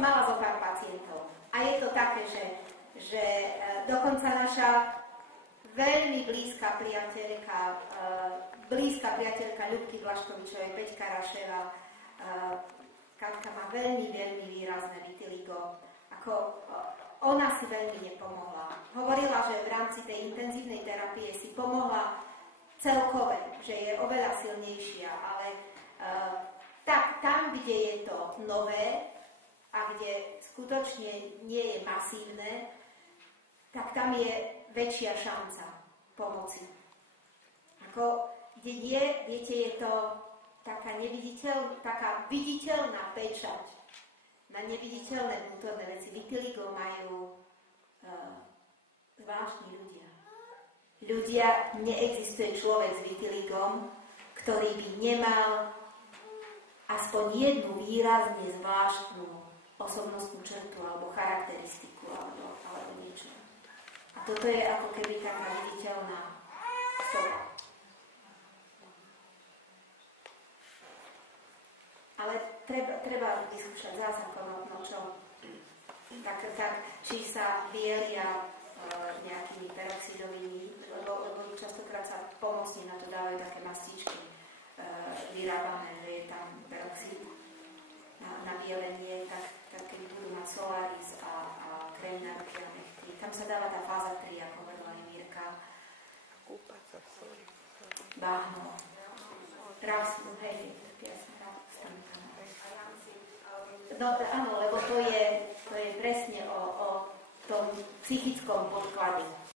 som mala zo pár pacientov. A je to také, že dokonca naša veľmi blízka priateľka Ľubky Blaškovičovej, Peťka Raševa, Katka má veľmi, veľmi výrazné vitiligo. Ona si veľmi nepomohla. Hovorila, že v rámci tej intenzívnej terapie si pomohla celkové, že je oveľa silnejšia, ale tak tam, kde je to nové a kde skutočne nie je masívne, tak tam je väčšia šanca pomoci. Kde je, viete, je to taká viditeľná pečať na neviditeľné vnútorné veci. Vitiligo majú zvláštni ľudia. Neexistuje človek s vitiligom, ktorý by nemal aspoň jednu výrazne zvláštnu osobnostnú črtu alebo charakteristiku alebo niečo. A toto je ako keby taká viditeľná stopa. Ale treba vyskúšať zásah konopnočom. Tak, či sa bielia nejakými peroxidovými, lebo častokrát sa pomocne na to dávajú také mastičky vyrábané, že je tam peroxid na bielenie, tak keď budú mať Solaris a krém na ruky a nechty. Tam sa dáva tá fáza 3, ako hovorila Mírka. Kúpať sa v soli. Báhno. Pravsnú, hej, jasne. No áno, lebo to je presne o tom psychickom podklade.